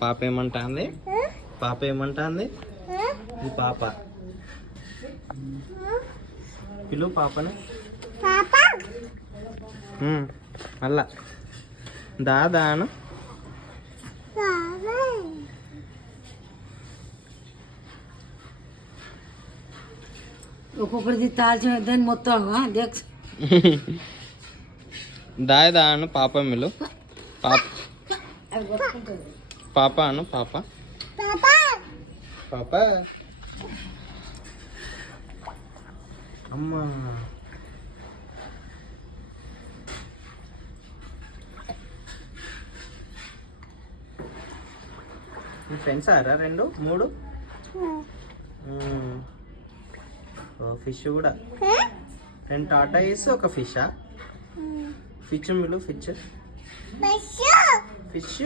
పాప ఏమంటాంది? పాప ఏమంటాంది? ఈ పాప పిలు పాపని. మళ్ళా దాదాను. ఒక్కొక్కరిది తాల్చిన దాన్ని మొత్తం దాను పాప మిలు. పాప పాప అను పాప. పాప అమ్మా మీ ఫ్రెండ్స్ ఆరా 2 3 ఫిష్ కూడా 2 టాటా వేసి ఒక ఫిషా? ఫిష్ మిలు ఫిష్ ఫిష్